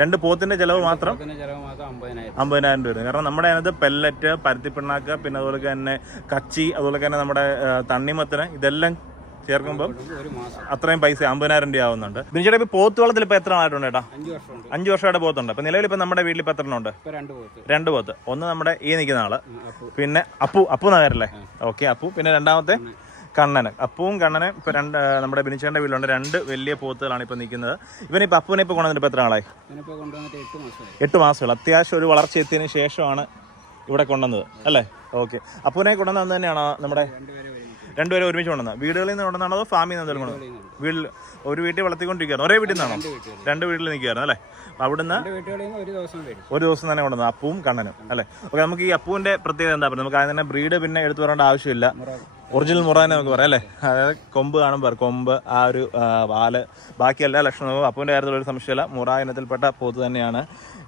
രണ്ട് പോത്തിന്റെ ചെലവ് മാത്രം അമ്പതിനായിരം. രൂപ കാരണം നമ്മുടെ അതിനകത്ത് പെല്ലറ്റ് പരുത്തിപ്പിണ്ണാക്ക് പിന്നെ അതുപോലെ തന്നെ കച്ചി അതുപോലെ തന്നെ നമ്മുടെ തണ്ണിമത്തിന് ഇതെല്ലാം ചേർക്കുമ്പോൾ അത്രയും പൈസ അമ്പതിനായിരം രൂപ ആവുന്നുണ്ട്. ബിനിച്ചേട്ടാ പോത്ത് വളത്തിൽ ഇപ്പൊ എത്ര ആയിട്ടുണ്ട് ചേട്ടാ അഞ്ച് വർഷമായിട്ട് പോത്തുണ്ട്. ഇപ്പൊ നിലവിൽ ഇപ്പൊ നമ്മുടെ വീട്ടിൽ ഇപ്പൊ എത്ര ഉണ്ട്? രണ്ട് പോത്ത്. രണ്ട് പോത്ത്. ഒന്ന് നമ്മുടെ ഈ നിൽക്കുന്ന ആൾ. പിന്നെ അപ്പു അപ്പു നഗരല്ലേ? ഓക്കെ അപ്പു. പിന്നെ രണ്ടാമത്തെ? കണ്ണന്. അപ്പുവും കണ്ണനും ഇപ്പൊ രണ്ട് നമ്മുടെ ബിനിച്ചേന്റെ വീട്ടിലുണ്ട്. രണ്ട് വലിയ പോത്തുകളാണ് ഇപ്പൊ നിൽക്കുന്നത്. ഇവനിപ്പോ അപ്പുവിനെ ഇപ്പൊ കൊണ്ടുവന്നിട്ട് ഇപ്പൊ എത്ര കൊണ്ടുവന്നിട്ട് എട്ട് മാസങ്ങൾ അത്യാവശ്യം ഒരു വളർച്ച എത്തിയതിനു ശേഷമാണ് ഇവിടെ കൊണ്ടുവന്നത് അല്ലേ? ഓക്കെ. അപ്പുവിനെ കൊണ്ടുവന്നത് തന്നെയാണോ നമ്മുടെ രണ്ടുപേരെ ഒരുമിച്ച് കൊണ്ടുവന്നത്. വീടുകളിൽ നിന്ന് കൊണ്ടുവന്നാണോ അതോ ഫാമിൽ നിന്ന് എന്തെങ്കിലും കൊണ്ടുവന്നത്? വീട്ടിൽ ഒരു വീട്ടിൽ വളർത്തിക്കൊണ്ടിരിക്കുകയാണ് ഒരേ വീട്ടിൽ നിന്നാണോ? രണ്ട് വീട്ടിൽ നിൽക്കുകയായിരുന്നു അല്ലേ? അവിടുന്ന് ഒരു ദിവസം തന്നെ കൊണ്ടുവന്നത് അപ്പവും കണ്ണനും അല്ലേ? ഓക്കെ നമുക്ക് ഈ അപ്പുവിന്റെ പ്രത്യേകത എന്താ പറയുക? നമുക്ക് അതിനെ ബ്രീഡ് പിന്നെ എടുത്തു പറയേണ്ട ആവശ്യമില്ല. ഒറിജിനൽ മുറാനെ നമുക്ക് പറയാം അല്ലേ? അതായത് കൊമ്പ് കാണുമ്പോൾ കൊമ്പ് ആ ഒരു വാൽ. ബാക്കി എല്ലാ ലക്ഷണവും അപ്പുവിന്റെ കാര്യത്തിലൊരു സംശയമില്ല. മുറ ഇനത്തിൽപ്പെട്ട പോത്ത് തന്നെയാണ്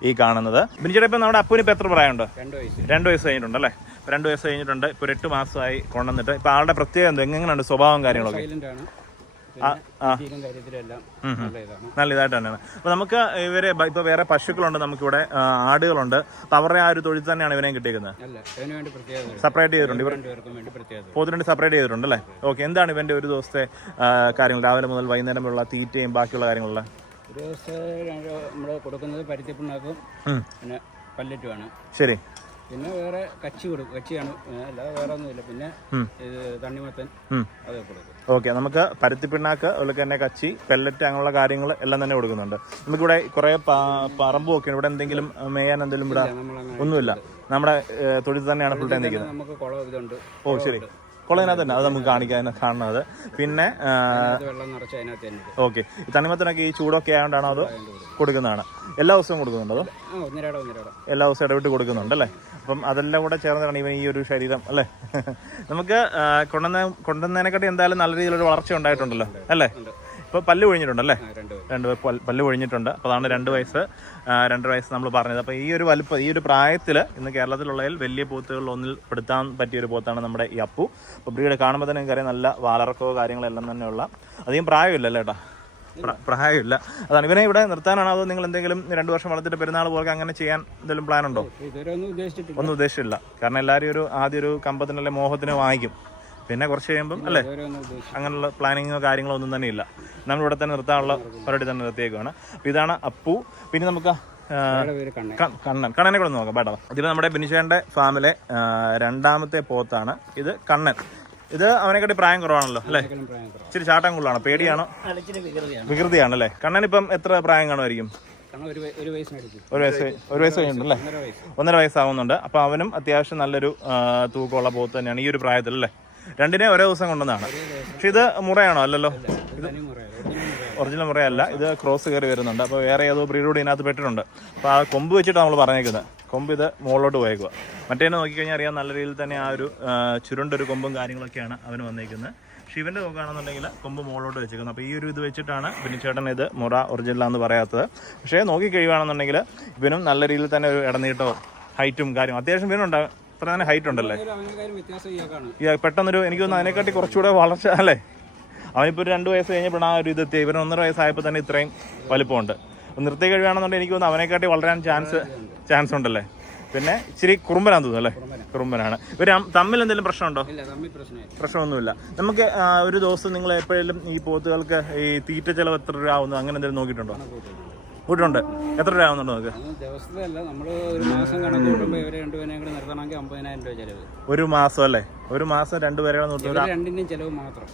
ഈ കാണുന്നത്. ബിനിച്ചേട്ടാ ഇപ്പം നമ്മുടെ അപ്പുവിന് ഇപ്പം എത്ര പ്രായമുണ്ട്? രണ്ട് വയസ്സ്. രണ്ട് വയസ്സ് കഴിഞ്ഞിട്ടുണ്ട് അല്ലേ? ഇപ്പം രണ്ട് വയസ്സ് കഴിഞ്ഞിട്ടുണ്ട്. ഇപ്പോൾ ഒരു എട്ട് മാസമായി കൊണ്ടുവന്നിട്ട്. ഇപ്പോൾ ആളുടെ പ്രത്യേകത എന്താ എങ്ങനെയുണ്ട് സ്വഭാവം കാര്യങ്ങളൊക്കെ? നല്ല ഇതായിട്ട് തന്നെയാണ് അപ്പൊ നമുക്ക് ഇവരെ ഇപ്പൊ വേറെ പശുക്കളുണ്ട് നമുക്ക് ഇവിടെ ആടുകളുണ്ട്. അപ്പൊ അവരുടെ ആ ഒരു തൊഴിൽ തന്നെയാണ് ഇവരെയും കിട്ടിയിരിക്കുന്നത് സെപ്പറേറ്റ് ചെയ്തിട്ടുണ്ട്. ഇവർ പോത്തിനുവേണ്ടി സെപ്പറേറ്റ് ചെയ്തിട്ടുണ്ട് അല്ലേ? ഓക്കെ എന്താണ് ഇവന്റെ ഒരു ദിവസത്തെ കാര്യങ്ങൾ? രാവിലെ മുതൽ വൈകുന്നേരം വരെയുള്ള തീറ്റയും ബാക്കിയുള്ള കാര്യങ്ങളുള്ള? ഒരു ദിവസം നമ്മൾ കൊടുക്കുന്നത് പരുത്തിപ്പിണ്ണാക്കും. പിന്നെ പല്ലറ്റുമാണ് ശരി. പിന്നെ വേറെ കച്ചി കൊടുക്കും കച്ചിയാണ്. അല്ലാതെ വേറെ ഒന്നുമില്ല. പിന്നെ. ഇത് തണ്ണിമത്തൻ ഉം. അത് കൊടുക്കും ഓക്കെ നമുക്ക് പരുത്തി പിണ്ണാക്ക് അതുപോലെ തന്നെ കച്ചി പെല്ലറ്റ് അങ്ങനെയുള്ള കാര്യങ്ങൾ എല്ലാം തന്നെ കൊടുക്കുന്നുണ്ട്. നമുക്കിവിടെ കുറേ പറമ്പും ഒക്കെ ഇവിടെ എന്തെങ്കിലും മേയാൻ എന്തെങ്കിലും ഇവിടെ ഒന്നുമില്ല. നമ്മുടെ തൊഴിൽ തന്നെയാണ് ഫുൾ ടൈം നിൽക്കുന്നത്. നമുക്ക് കുളം ഇതുണ്ട്. ഓ ശരി. കുളത്തിനകത്ത് തന്നെ. അത് നമുക്ക് കാണിക്കാൻ കാണുന്നത്. പിന്നെ. ഓക്കെ. തണ്ണിമത്തനൊക്കെ ഈ ചൂടൊക്കെ ആയതുകൊണ്ടാണോ അതോ കൊടുക്കുന്നതാണ്. എല്ലാ ദിവസവും കൊടുക്കുന്നുണ്ടോ എല്ലാ ദിവസവും ഇടവിട്ട് കൊടുക്കുന്നുണ്ട് അല്ലേ? അപ്പം അതെല്ലാം കൂടെ ചേർന്നാണ് ഇവൻ ഈ ഒരു ശരീരം അല്ലേ? നമുക്ക് കൊണ്ടുവന്ന കൊണ്ടുവന്നതിനെക്കാട്ടി എന്തായാലും നല്ല രീതിയിലൊരു വളർച്ച ഉണ്ടായിട്ടുണ്ടല്ലോ അല്ലേ? ഇപ്പോൾ ഇപ്പൊ പല്ല് കൊഴിഞ്ഞിട്ടുണ്ടല്ലേ രണ്ട് പല്ല് കൊഴിഞ്ഞിട്ടുണ്ട് അപ്പോൾ അതാണ് രണ്ട് വയസ്സ് രണ്ട് വയസ്സ് നമ്മൾ പറഞ്ഞത്. അപ്പോൾ ഈ ഒരു വലുപ്പം ഈ ഒരു പ്രായത്തിൽ ഇന്ന് കേരളത്തിലുള്ളതിൽ വലിയ പോത്തുകളിൽ ഒന്നിൽ പെടുത്താൻ പറ്റിയ ഒരു പോത്താണ് നമ്മുടെ ഈ അപ്പു. അപ്പോൾ ബ്രീഡ് കാണുമ്പോൾ തന്നെ എനിക്കറിയാം നല്ല വാലർക്കോ കാര്യങ്ങളെല്ലാം തന്നെയുള്ള. അധികം പ്രായമില്ലല്ലോ ഏട്ടാ? പ്രായമില്ല. അതാണ്. ഇവനെ ഇവിടെ നിർത്താനാണോ അതോ നിങ്ങൾ എന്തെങ്കിലും രണ്ടു വർഷം വളർത്തിട്ട് പെരുന്നാൾ പോലെ അങ്ങനെ ചെയ്യാൻ എന്തെങ്കിലും പ്ലാൻ ഉണ്ടോ ഒന്നും ഉദ്ദേശിച്ചിട്ടില്ല. ഉദ്ദേശമില്ല കാരണം എല്ലാവരും ഒരു ആദ്യം ഒരു കമ്പത്തിനല്ലേ മോഹത്തിന് വാങ്ങിക്കും. പിന്നെ കുറച്ച് കഴിയുമ്പം അല്ലേ ഉദ്ദേശിച്ചില്ല അങ്ങനെയുള്ള പ്ലാനിങ്ങോ കാര്യങ്ങളോ ഒന്നും തന്നെ ഇല്ല. നമ്മൾ ഇവിടെ തന്നെ നിർത്താനുള്ള പരിപാടി തന്നെ നിർത്തിയേക്കുവാണ്. അപ്പോൾ ഇതാണ് അപ്പു. പിന്നെ നമുക്ക് കണ്ണൻ. കണ്ണനെ കൂടെ നോക്കാം. പേട്ടാ ഇതിൽ നമ്മുടെ ബിനിഷേന്റെ ഫാമിലെ രണ്ടാമത്തെ പോത്താണ്. ഇത് കണ്ണൻ. ഇത് അവനെക്കാട്ടി പ്രായം കുറവാണല്ലോ അല്ലേ? ഇച്ചിരി ചാട്ടം കൂടുതലാണ് പേടിയാണോ. വികൃതിയാണ്. വികൃതിയാണല്ലേ? കണ്ണൻ ഇപ്പം എത്ര പ്രായം കാണുമായിരിക്കും? ഒരു വയസ്സ് ഒരു വയസ്സ് കഴിഞ്ഞിട്ടുണ്ടല്ലേ? ഒന്നര വയസ്സ്. ഒന്നര വയസ്സാവുന്നുണ്ട്. അപ്പൊ അവനും അത്യാവശ്യം നല്ലൊരു തൂക്കമുള്ള പോത്ത് തന്നെയാണ് ഈ ഒരു പ്രായത്തിൽ അല്ലേ? രണ്ടിനെ ഒരേ ദിവസം കൊണ്ടുവന്നാണ് പക്ഷെ ഇത് മുറയാണോ? അല്ലല്ലോ? ഇത് ഒറിജിനൽ മുറയല്ല. ഇത് ക്രോസ് കയറി വരുന്നുണ്ട്. അപ്പോൾ വേറെ ഏതോ ബ്രീഡ് കൂടി ഇതിനകത്ത് പെട്ടിട്ടുണ്ട്. അപ്പോൾ ആ കൊമ്പ് വെച്ചിട്ട് നമ്മൾ പറഞ്ഞേക്കുന്നത്. കൊമ്പ് ഇത് മുകളിലോട്ട് പോയേക്കുക മറ്റേനെ നോക്കിക്കഴിഞ്ഞാൽ അറിയാം നല്ല രീതിയിൽ തന്നെ ആ ഒരു ചുരുണ്ടൊരു കൊമ്പും കാര്യങ്ങളൊക്കെയാണ് അവന് വന്നേക്കുന്നത്. പക്ഷേ ഇവന്റെ നോക്കുകയാണെന്നുണ്ടെങ്കിൽ കൊമ്പ് മുകളിലോട്ട് വെച്ചേക്കുന്നത് അപ്പോൾ ഈ ഒരു ഇത് വെച്ചിട്ടാണ് ബിനിച്ചേട്ടൻ ഇത് മുറ ഒറിജിനൽ എന്ന് പറയാത്തത്. പക്ഷേ നോക്കി കഴിയുകയാണെന്നുണ്ടെങ്കിൽ ഇവനും നല്ല രീതിയിൽ തന്നെ ഒരു ഇടനീട്ടോ ഹൈറ്റും കാര്യം അത്യാവശ്യം ഇവനുണ്ട് അത്ര തന്നെ ഹൈറ്റ് ഉണ്ടല്ലേ? പെട്ടെന്നൊരു എനിക്ക് തോന്നുന്നു അതിനെക്കാട്ടി കുറച്ചുകൂടെ വളർച്ച അല്ലേ? അവനിപ്പോൾ ഒരു രണ്ട് വയസ്സ് കഴിഞ്ഞപ്പോഴാണ് ആ ഒരു ഇത് എത്തിയത്. ഇവന് ഒന്നര വയസ്സായപ്പോൾ തന്നെ ഇത്രയും വലിപ്പമുണ്ട്. നിർത്തി കഴിയുകയാണെന്നുണ്ടെങ്കിൽ എനിക്ക് തോന്നുന്നു അവനെക്കാട്ടി വളരാൻ ചാൻസ് ചാൻസ് ഉണ്ടല്ലേ? പിന്നെ ഇച്ചിരി കുറുമ്പനാന്ന് തോന്നുന്നു അല്ലേ? കുറുമ്പനാണ്. ഇവർ തമ്മിൽ എന്തെങ്കിലും പ്രശ്നമുണ്ടോ? പ്രശ്നമൊന്നുമില്ല. നമുക്ക് ഒരു ദിവസം നിങ്ങൾ എപ്പോഴും ഈ പോത്തുകൾക്ക് ഈ തീറ്റ ചെലവ് എത്ര രൂപ ആവുന്നു അങ്ങനെ എന്തെങ്കിലും നോക്കിയിട്ടുണ്ടോ? കൂട്ടുണ്ട് എത്ര രൂപ ആവുന്നുണ്ടോ നമുക്ക് നമ്മൾ ഒരു മാസം കണക്ക് കൂട്ടുമ്പോൾ ഇവരെ രണ്ടുപേരെയും കൂടെ നിർത്തണമെങ്കിൽ അമ്പതിനായിരം രൂപ ചിലവ്. ഒരു മാസം അല്ലേ? ഒരു മാസം രണ്ടുപേരെ രണ്ടിന്റെയും ചിലവ് മാത്രം.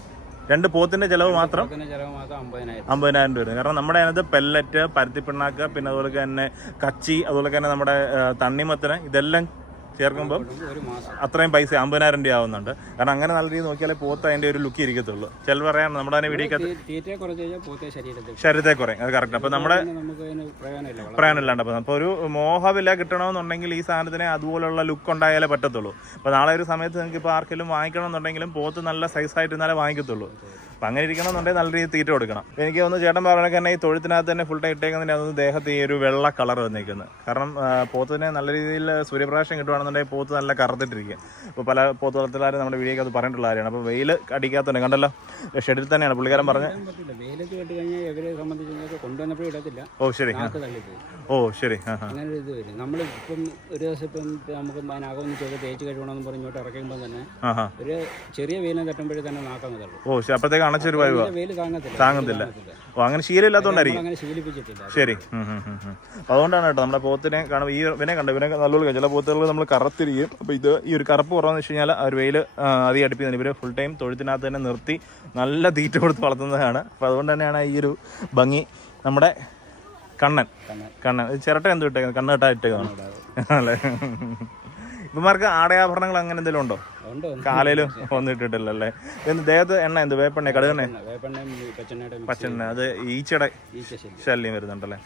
രണ്ട് പോത്തിന്റെ ചെലവ് മാത്രം? അമ്പതിനായിരം. രൂപ വരും. കാരണം നമ്മുടെ അതിനകത്ത് പെല്ലറ്റ് പരുത്തിപ്പിണ്ണാക്ക് പിന്നെ അതുപോലെ തന്നെ കച്ചി അതുപോലെ തന്നെ നമ്മുടെ തണ്ണിമത്തന് ഇതെല്ലാം ചേർക്കുമ്പോൾ മാസം അത്രയും പൈസ അമ്പതിനായിരം രൂപ ആവുന്നുണ്ട്. കാരണം അങ്ങനെ നല്ല രീതിയിൽ നോക്കിയാലേ പോത്ത് അതിന്റെ ഒരു ലുക്ക് ഇരിക്കത്തുള്ളൂ. ചില പറയാൻ നമ്മുടെ അതിനെ വീടിക്കത്ത് തീ- തീറ്റയെ കുറച്ച് കഴിഞ്ഞാൽ പോത്തെ ശരീരത്തിൽ ശരീരത്തെ കുറയും. അത് കറക്റ്റ് അപ്പൊ നമ്മുടെ പ്രയാണില്ലാണ്ട് നമുക്ക് അതിന് പ്രയോജനമില്ല. വളരെ പറയാനില്ലാണ്ട് അപ്പം അപ്പോൾ ഒരു മോഹവില കിട്ടണമെന്നുണ്ടെങ്കിൽ ഈ സാധനത്തിന് അതുപോലുള്ള ലുക്ക് ഉണ്ടായാലേ പറ്റത്തുള്ളൂ. അപ്പോൾ നാളെ ഒരു സമയത്ത് നിങ്ങൾക്ക് ഇപ്പോൾ ആർക്കെങ്കിലും വാങ്ങിക്കണമെന്നുണ്ടെങ്കിലും പോത്ത് നല്ല സൈസായിട്ട് ഇന്നാലേ വാങ്ങിക്കത്തുള്ളൂ. അപ്പം അങ്ങനെ ഇരിക്കണമെന്നുണ്ടെങ്കിൽ നല്ല രീതിയിൽ തീറ്റ കൊടുക്കണം. എനിക്ക് ഒന്ന് ചേട്ടൻ പറഞ്ഞൊക്കെ തന്നെ ഈ തൊഴുത്തിനകത്ത് തന്നെ ഫുൾ ടൈം ഇട്ടേക്കുന്നതിന് അതൊന്ന് ദേഹത്ത് ഈ ഒരു വെള്ള കളർ വന്നിരിക്കുന്നത് കാരണം പോത്തിന് നല്ല രീതിയിൽ സൂര്യപ്രകാശം കിട്ടുവാണെന്നുണ്ടെങ്കിൽ പോത്ത് നല്ല കറുത്തിട്ടിരിക്കും. അപ്പോൾ പല പോത്ത് വളർത്തലാരും നമ്മുടെ വീഡിയോക്ക് അത് പറഞ്ഞിട്ടുള്ള കാര്യമാണ്. അപ്പോൾ വെയിൽ അടിക്കാത്തതുണ്ട്. കണ്ടല്ലോ? ഷെഡിൽ തന്നെയാണ് പുള്ളിക്കാരൻ പറഞ്ഞത്. ഓ ശരി. ഓ ശരി. അങ്ങനെ ഒരു ഇത് വരും. നമ്മൾ ഇപ്പം ഒരു ദിവസം ഇപ്പം നമുക്ക് ചെറിയ തേച്ച് കഴിയണമെന്ന് പറഞ്ഞോട്ട് ഇറക്കുമ്പോൾ തന്നെ ഒരു ചെറിയ വെയിലും തട്ടുമ്പോഴേ തന്നെ നാക്കാൻ തള്ളു. ഓ ശരി. അപ്പോഴത്തേക്ക് അണച്ചൊരു വായു താങ്ങത്തില്ല. ഓ അങ്ങനെ ശീലമില്ലാത്തതുകൊണ്ടായിരിക്കും ശരി. അപ്പൊ അതുകൊണ്ടാണ് കേട്ടോ നമ്മുടെ പോത്തിനെ കാണുമ്പോൾ ഈ ഇവനെ കണ്ട? ഇവനെ നല്ലപോലെ ചില പോത്തുകൾ നമ്മൾ കറത്തിരിക്കും. അപ്പോൾ ഇത് ഈ ഒരു കറുപ്പ് കുറവെന്ന് വെച്ച് കഴിഞ്ഞാൽ ആ ഒരു വെയിൽ അധികം അടുപ്പിക്കുന്നില്ല ഇവർ ഫുൾ ടൈം തൊഴുത്തിനകത്ത് തന്നെ നിർത്തി നല്ല തീറ്റ കൊടുത്ത് വളർത്തുന്നതാണ്. അപ്പോൾ അതുകൊണ്ട് തന്നെയാണ് ഈ ഒരു ഭംഗി നമ്മുടെ കണ്ണൻ. കണ്ണൻ. ചിരട്ട എന്ത് ഇട്ടേക്കുന്നത് കണ്ണ് ഇട്ടേക്കാണ് അല്ലേ? ഇവന്മാർക്ക് ആടയാഭരണങ്ങൾ അങ്ങനെ എന്തെങ്കിലും ഉണ്ടോ? കാലയിലും ഒന്നും ഇട്ടിട്ടില്ല അല്ലേ എന്ത് ദേഹത്ത് എണ്ണ എന്ത്? വേപ്പെണ്ണ കടുകെണ്ണ പച്ചെണ്ണ. അത് ഈച്ചയുടെ ഈച്ച ശല്യം ശല്യം വരുന്നുണ്ടല്ലേ?